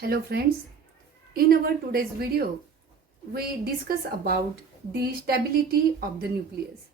Hello friends, in our today's video, we discuss about the stability of the nucleus.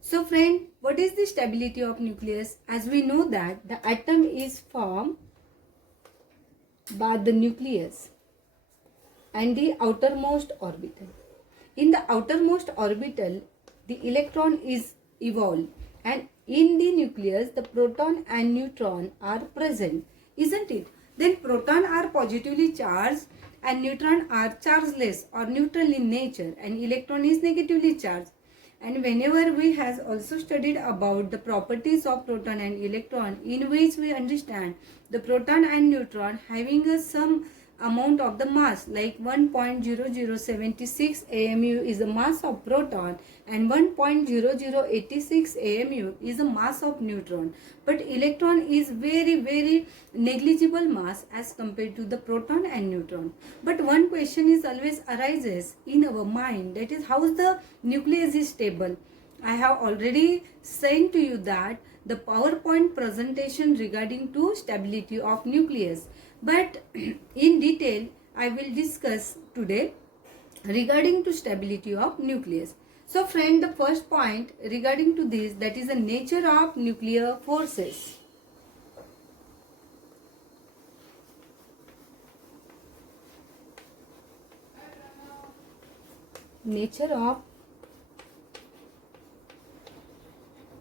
So friend, what is the stability of nucleus? As we know that the atom is formed by the nucleus and the outermost orbital. In the outermost orbital, the electron is evolved and in the nucleus, the proton and neutron are present, isn't it? Then proton are positively charged and neutron are chargeless or neutral in nature and electron is negatively charged. And whenever we has also studied about the properties of proton and electron, in which we understand the proton and neutron having some amount of the mass, like 1.0076 AMU is the mass of proton and 1.0086 AMU is the mass of neutron. But electron is very negligible mass as compared to the proton and neutron. But one question is always arises in our mind, that is, how the nucleus is stable. I have already said to you that the PowerPoint presentation regarding to stability of nucleus, but in detail I will discuss today regarding to stability of nucleus. So friend, the first point regarding to this, that is the nature of nuclear forces. Nature of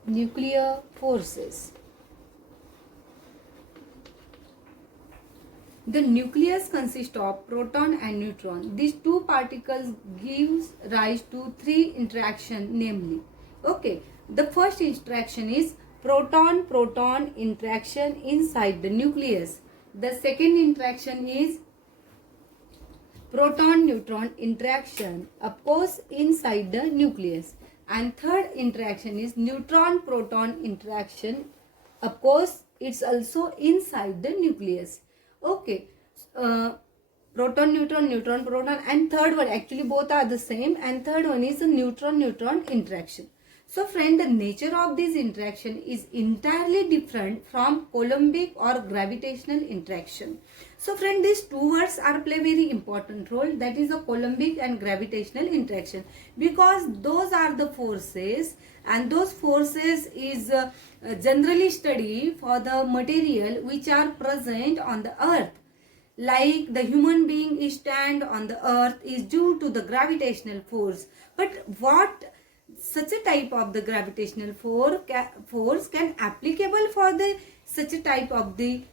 nuclear forces. The nucleus consists of proton and neutron. These two particles gives rise to three interaction, namely, okay, the first interaction is proton-proton interaction inside the nucleus. The second interaction is proton-neutron interaction, of course, inside the nucleus. And third interaction is neutron-proton interaction, of course, it's also inside the nucleus. Okay, proton, neutron, proton, and third one, actually both are the same, and third one is the neutron-neutron interaction. So friend, the nature of this interaction is entirely different from Coulombic or gravitational interaction. So friend, these two words are play very important role, that is a Coulombic and gravitational interaction, because those are the forces, and those forces is generally studied for the material which are present on the earth. Like the human being is stand on the earth is due to the gravitational force. But what such a type of the gravitational force can applicable for the such a type of the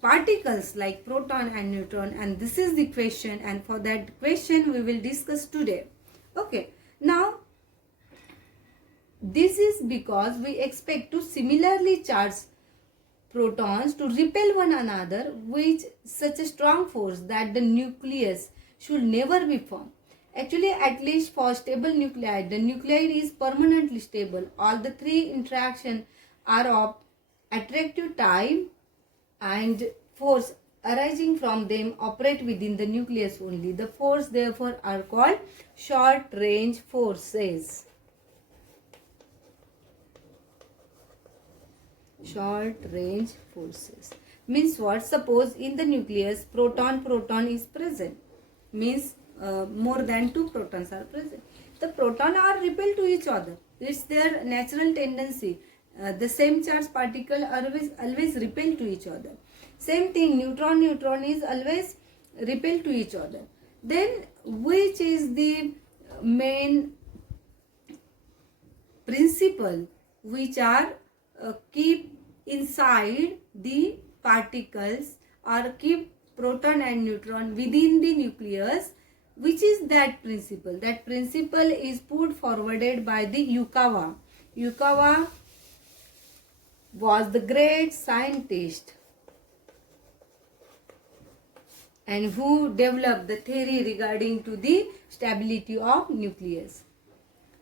particles like proton and neutron, and this is the question, and for that question we will discuss today. Okay, now this is because we expect to similarly charged protons to repel one another with such a strong force that the nucleus should never be formed. Actually, at least for stable nuclei, the nuclei is permanently stable. All the three interactions are of attractive type and force arising from them operate within the nucleus only. The force therefore are called short range forces. Short range forces means what? Suppose in the nucleus proton is present, means more than two protons are present. The proton are repelled to each other. It's their natural tendency. The same charged particle always repel to each other. Same thing, neutron is always repel to each other. Then which is the main principle which are keep inside the particles or keep proton and neutron within the nucleus? Which is that principle? That principle is put forwarded by the Yukawa. Yukawa was the great scientist and who developed the theory regarding to the stability of nucleus.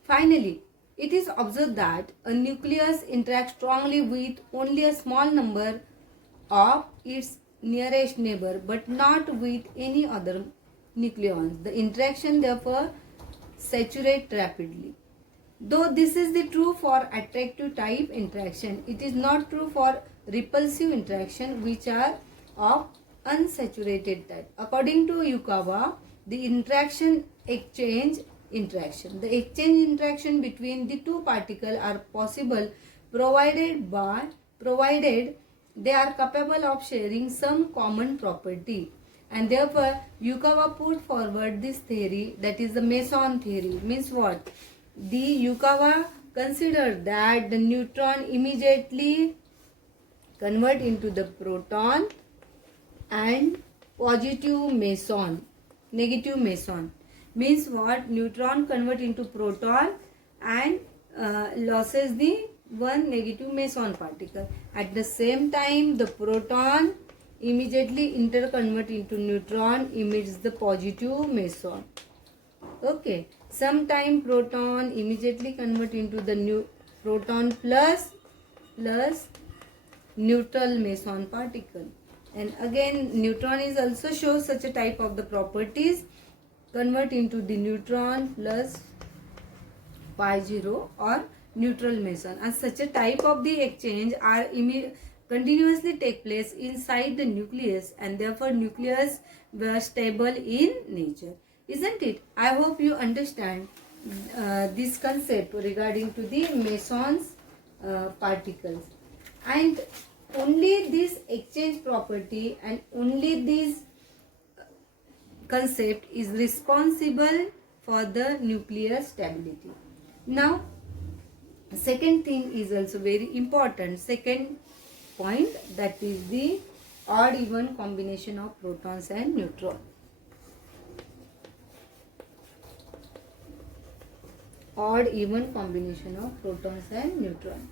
Finally, it is observed that a nucleus interacts strongly with only a small number of its nearest neighbor, but not with any other nucleons. The interaction therefore saturates rapidly. Though this is the true for attractive type interaction, it is not true for repulsive interaction which are of unsaturated type. According to Yukawa, the exchange interaction. The exchange interaction between the two particles are possible provided they are capable of sharing some common property. And therefore, Yukawa put forward this theory, that is the meson theory. Means what? The Yukawa considered that the neutron immediately convert into the proton and positive meson, negative meson. Means what? Neutron convert into proton and losses the one negative meson particle. At the same time, the proton immediately interconvert into neutron, emits the positive meson. Okay. Sometime proton immediately convert into the new proton plus neutral meson particle. And again, neutron is also shows such a type of the properties, convert into the neutron plus pi 0 or neutral meson. And such a type of the exchange are continuously take place inside the nucleus, and therefore nucleus were stable in nature. Isn't it? I hope you understand this concept regarding to the mesons particles. And only this exchange property and only this concept is responsible for the nuclear stability. Now, second thing is also very important. Second point, that is the odd even combination of protons and neutrons. Odd even combination of protons and neutrons.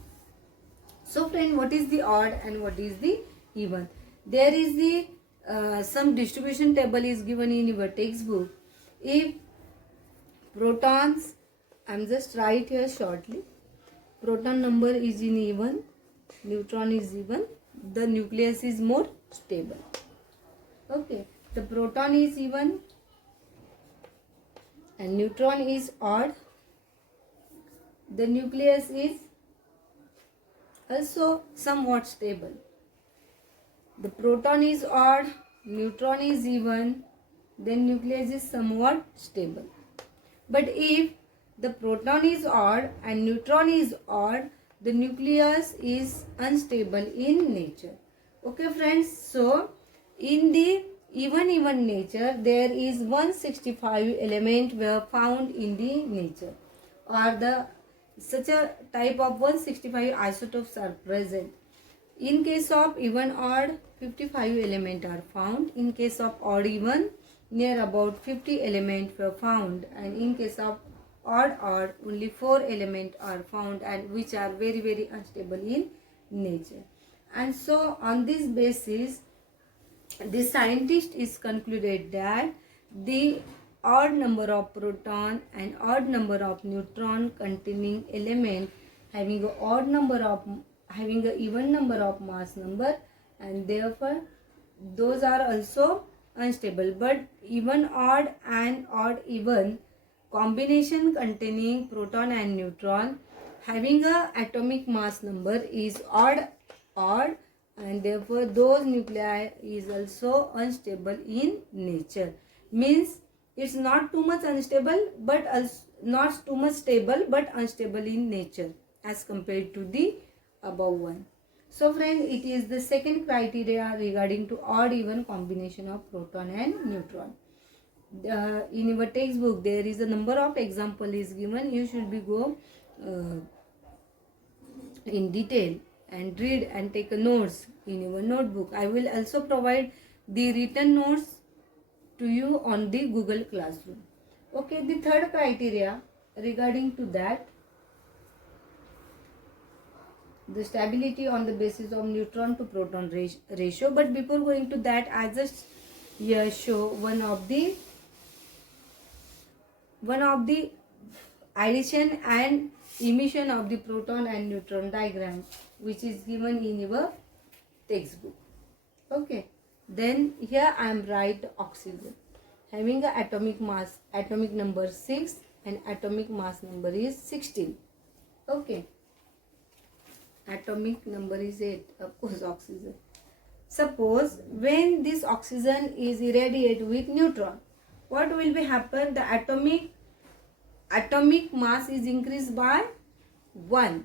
So friend, what is the odd and what is the even? There is the some distribution table is given in your textbook. If protons, I am just write here shortly, proton number is in even, neutron is even, the nucleus is more stable. Okay, the proton is even and neutron is odd, the nucleus is also somewhat stable. The proton is odd, neutron is even, then nucleus is somewhat stable. But if the proton is odd and neutron is odd, the nucleus is unstable in nature. Okay friends, so in the even nature, there is 165 element were found in the nature, or the such a type of 165 isotopes are present. In case of even odd, 55 elements are found. In case of odd even, near about 50 elements were found. And in case of odd, only 4 elements are found, and which are very, very unstable in nature. And so on this basis, the scientist is concluded that the odd number of proton and odd number of neutron containing element having having a even number of mass number, and therefore those are also unstable. But even odd and odd even combination containing proton and neutron having a atomic mass number is odd, and therefore those nuclei is also unstable in nature. Means it's not too much unstable, but not too much stable, but unstable in nature as compared to the above one. So friends, it is the second criteria regarding to odd even combination of proton and neutron. In your textbook there is a number of example is given. You should be go in detail and read and take a notes in your notebook. I will also provide the written notes to you on the Google Classroom. Okay, the third criteria regarding to that, the stability on the basis of neutron to proton ratio. But before going to that, I just here show one of the addition and emission of the proton and neutron diagram, which is given in your textbook. Okay, then here I am write oxygen having a atomic number 6 and atomic mass number is 16. Okay, atomic number is 8, of course, oxygen. Suppose when this oxygen is irradiated with neutron, what will be happen? The atomic mass is increased by 1,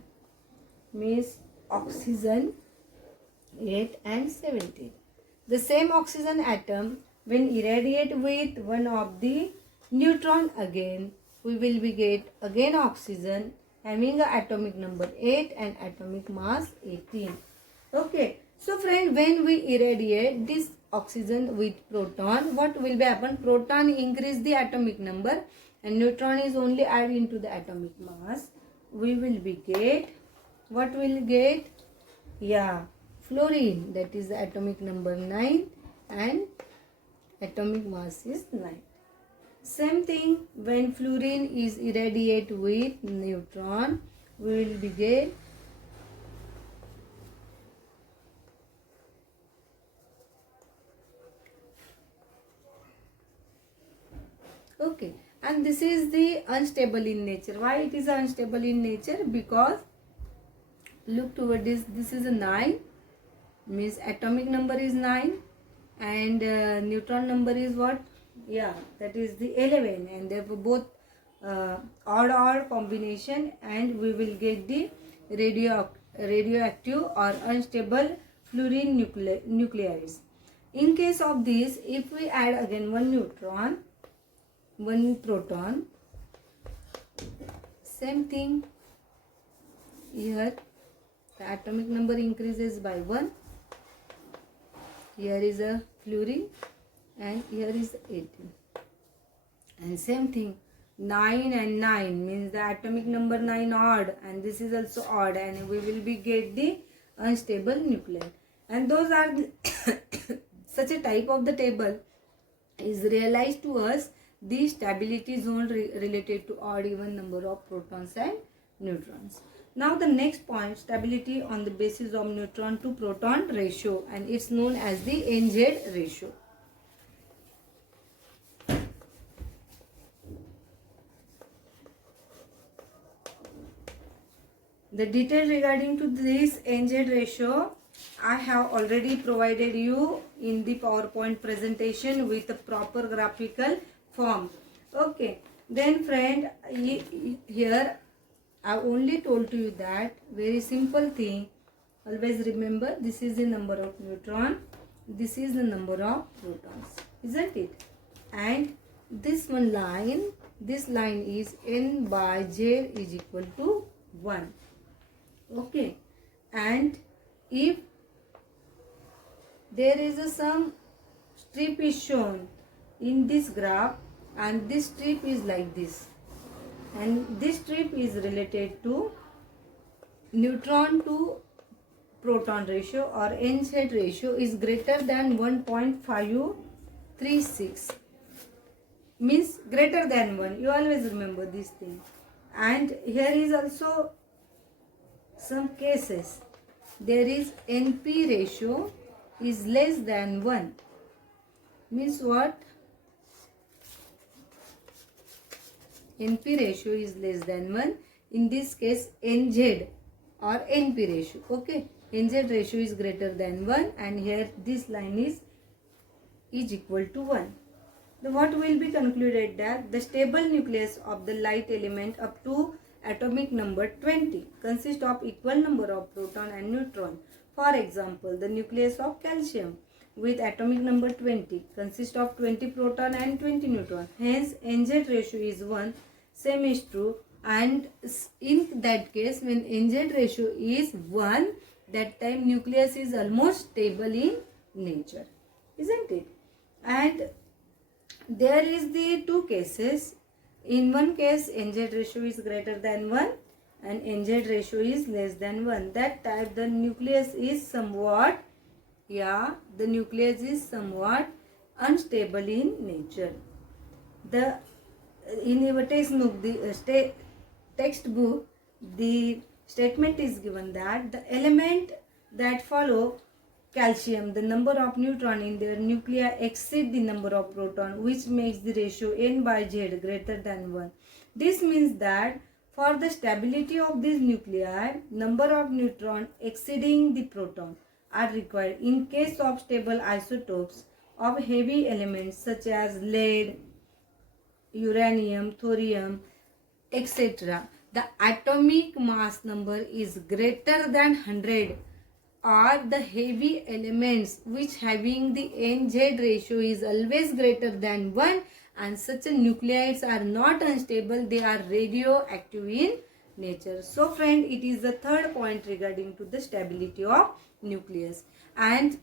means oxygen 8 and 17. The same oxygen atom when irradiate with one of the neutron again, we will be get again oxygen having a atomic number 8 and atomic mass 18. Okay, so friend, when we irradiate this oxygen with proton, what will be happen? Proton increase the atomic number and neutron is only add into the atomic mass. We will be get, what will get? Yeah, fluorine, that is the atomic number 9 and atomic mass is 9. Same thing when fluorine is irradiated with neutron, we will be get okay, and this is the unstable in nature. Why it is unstable in nature? Because look toward this is a 9, means atomic number is 9 and neutron number is what? Yeah, that is the 11, and therefore both odd combination, and we will get the radioactive or unstable fluorine nuclides. In case of this, if we add again one neutron, one proton, same thing here, the atomic number increases by 1. Here is a fluorine and here is 18. And same thing, 9 and 9 means the atomic number 9 odd, and this is also odd, and we will be get the unstable nuclide. And those are such a type of the table is realized to us the stability zone related to odd even number of protons and neutrons. Now the next point, stability on the basis of neutron to proton ratio, and it's known as the NZ ratio. The detail regarding to this NZ ratio I have already provided you in the PowerPoint presentation with a proper graphical form. Okay, then friend, here I only told to you that very simple thing. Always remember, this is the number of neutron, this is the number of protons, isn't it? And this one line, this line is N by Z is equal to 1. Okay, and if there is some strip is shown in this graph, and this strip is like this, and this strip is related to neutron to proton ratio or NZ ratio is greater than 1.536, means greater than 1. You always remember this thing. And here is also some cases, there is NP ratio is less than 1, means what? NP ratio is less than 1. In this case, NZ or NP ratio. Okay, NZ ratio is greater than 1, and here this line is equal to 1. Then what will be concluded? That the stable nucleus of the light element up to atomic number 20 consists of equal number of proton and neutron. For example, the nucleus of calcium with atomic number 20 consists of 20 proton and 20 neutron. Hence, NZ ratio is 1. Same is true, and in that case, when NZ ratio is 1, that time nucleus is almost stable in nature, isn't it? And there is the two cases. In one case, NZ ratio is greater than 1 and NZ ratio is less than 1. That type the nucleus is somewhat, the nucleus is somewhat unstable in nature. In your textbook, the statement is given that the element that follow calcium, the number of neutron in their nuclei exceed the number of proton, which makes the ratio N by Z greater than 1. This means that for the stability of this nuclei, number of neutron exceeding the proton, are required in case of stable isotopes of heavy elements such as lead, uranium, thorium, etc. The atomic mass number is greater than 100 are the heavy elements which having the NZ ratio is always greater than 1, and such nuclides are not unstable, they are radioactive in nature. So friend, it is the third point regarding to the stability of nucleus. And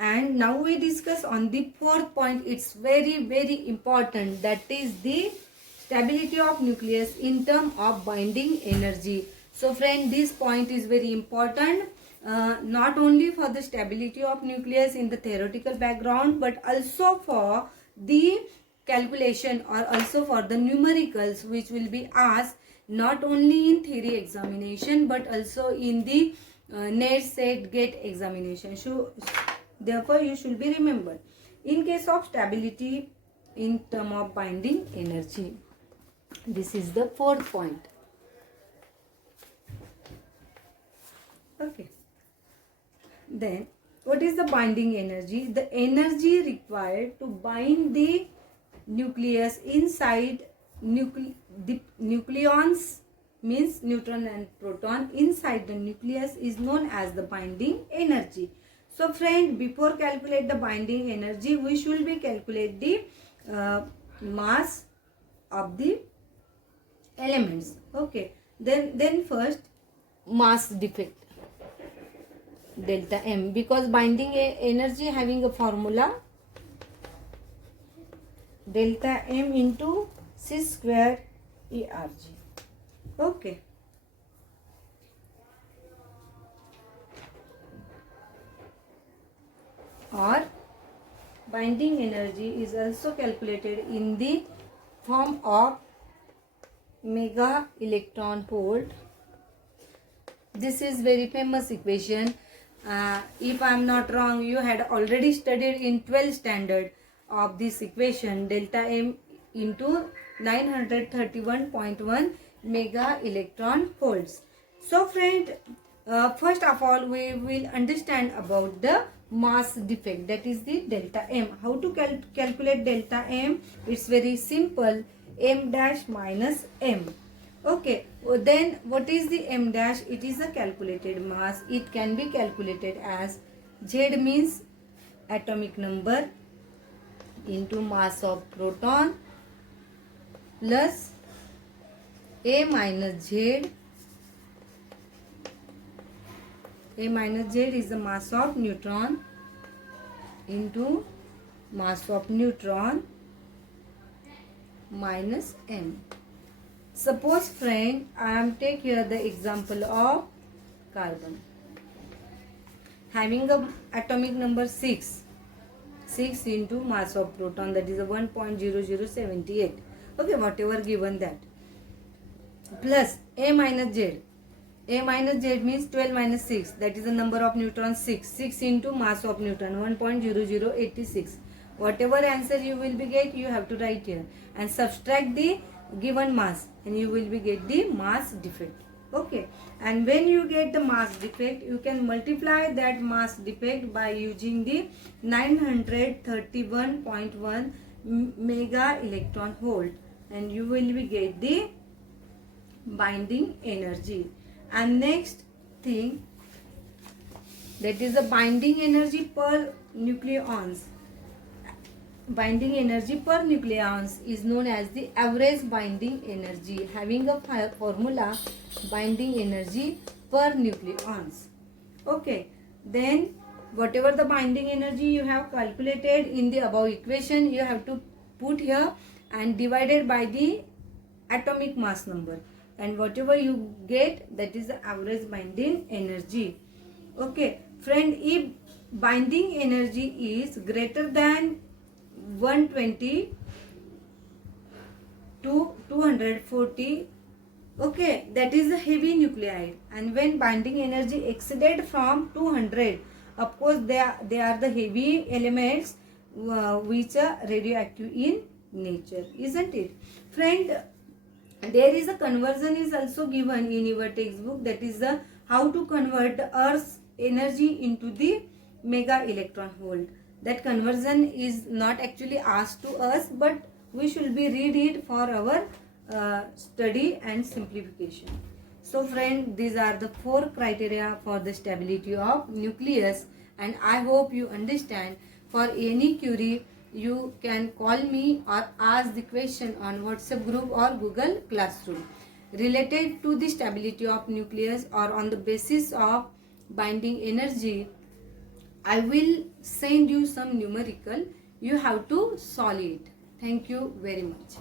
now we discuss on the fourth point. It's very important, that is the stability of nucleus in terms of binding energy. So friend, this point is very important, not only for the stability of nucleus in the theoretical background, but also for the calculation or also for the numericals which will be asked not only in theory examination but also in the NET, SET, GATE examination. So therefore you should be remembered in case of stability in term of binding energy. This is the fourth point. Okay. Then what is the binding energy? The energy required to bind the nucleus inside the nucleons, means neutron and proton inside the nucleus, is known as the binding energy. So friend, before calculate the binding energy, we should be calculate the mass of the elements. Okay, then first mass defect, delta M, because binding energy having a formula delta M into C square ERG. Okay. Or binding energy is also calculated in the form of mega electron volt. This is very famous equation. If I am not wrong, you had already studied in 12th standard of this equation, delta M into 931.1 mega electron volts. So friend, first of all we will understand about the mass defect, that is the delta M. How to calculate delta M? It's very simple, M dash minus M. Okay, then what is the M dash? It is a calculated mass. It can be calculated as Z means atomic number into mass of proton plus A minus Z. A minus Z is the mass of neutron into mass of neutron minus M. Suppose friend, I am take here the example of carbon having a atomic number 6 into mass of proton, that is a 1.0078. Okay, whatever given that, plus A minus Z. A minus Z means 12 minus 6, that is the number of neutrons 6 into mass of neutron 1.0086. Whatever answer you will be get, you have to write here and subtract the given mass and you will be get the mass defect. Okay, and when you get the mass defect, you can multiply that mass defect by using the 931.1 mega electron volt and you will be get the binding energy. And next thing, that is the binding energy per nucleons. Binding energy per nucleons is known as the average binding energy, having a formula binding energy per nucleons. Okay, then whatever the binding energy you have calculated in the above equation, you have to put here and divided by the atomic mass number, and whatever you get, that is the average binding energy. Okay friend, if binding energy is greater than 120 to 240, okay, that is a heavy nuclide. And when binding energy exceeded from 200, of course they are the heavy elements which are radioactive in nature, isn't it friend? There is a conversion is also given in your textbook, that is the how to convert the Earth's energy into the mega electron volt. That conversion is not actually asked to us, but we should be read it for our study and simplification. So friend, these are the 4 criteria for the stability of nucleus, and I hope you understand. For any query, you can call me or ask the question on WhatsApp group or Google Classroom related to the stability of nucleus or on the basis of binding energy. I will send you some numerical. You have to solve it. Thank you very much.